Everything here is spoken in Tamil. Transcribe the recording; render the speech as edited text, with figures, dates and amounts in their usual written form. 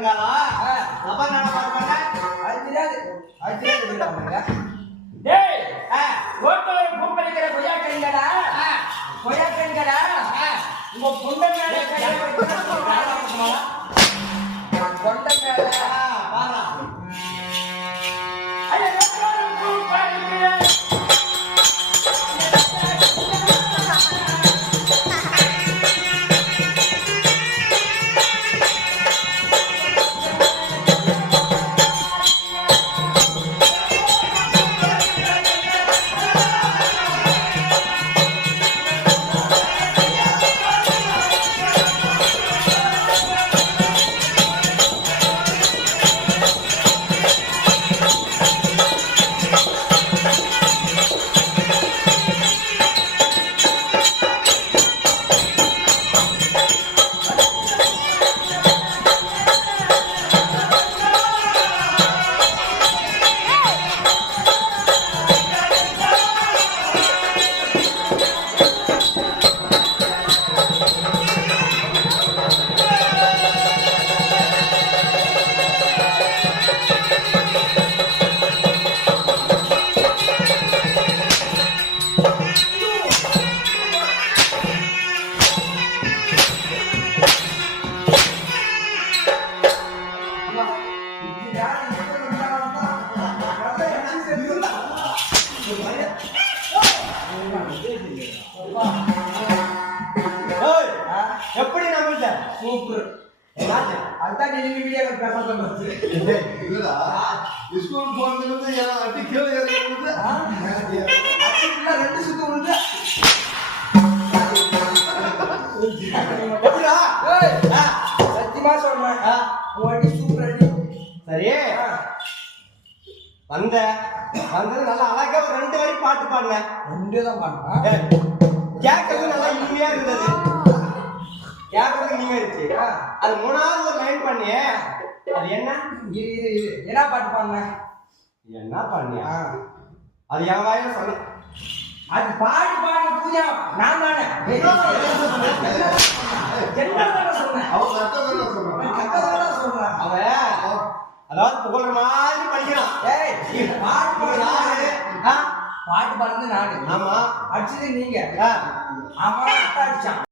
பண்ணுங்களா அப்ப நான் பாடுறேன் அடிச்சிடாது டேய் ரோட்ல கூப்பிடுகிற கொய்யாக்கங்கடா கொய்யாக்கங்கடா உங்க பொண்டை மேல கையை வைக்கணும் பொண்டை மேல பாரா ஐயா கூப்பிடுகிற எப்படி நம்பிட்ட சூப்பர் அதான் நீ வீடியோ பேச இல்லடா ஸ்கூல் போனதுல எல்லாம் அட்டி கீழே இறங்குது அப்புறம் ரெண்டு சுத்து உண்டு எப்படிடா சத்தியமா சொல்றேன் உங்க சூப்பர் அடி சரி வந்தது நல்லா அழகா ஒரு 2 வரி பாட்டு பாடுனேன் ரெண்டு தான் பாடுறேன் கேட்கறது நல்லா இனிமையா இருந்தது கேட்கறது இனிமையா இருந்துச்சு அது 3வது ஒரு லைன் பண்ணியே அது என்ன இரு என்ன பாட்டு பாடுனேன் என்ன பண்ணியா அது என் வாயில சொன்ன அது பாட்டு பாடுன பூஜா நான் தானே என்ன சொன்னேன் அவன் கரெக்டா சொல்றான் அவன் அதாவது புகழ்ற மாதிரி படிக்கிறான் பாட்டு பாடுறது நானு ஆமா அடிச்சது நீங்க ஆ அவன் அடிச்சான்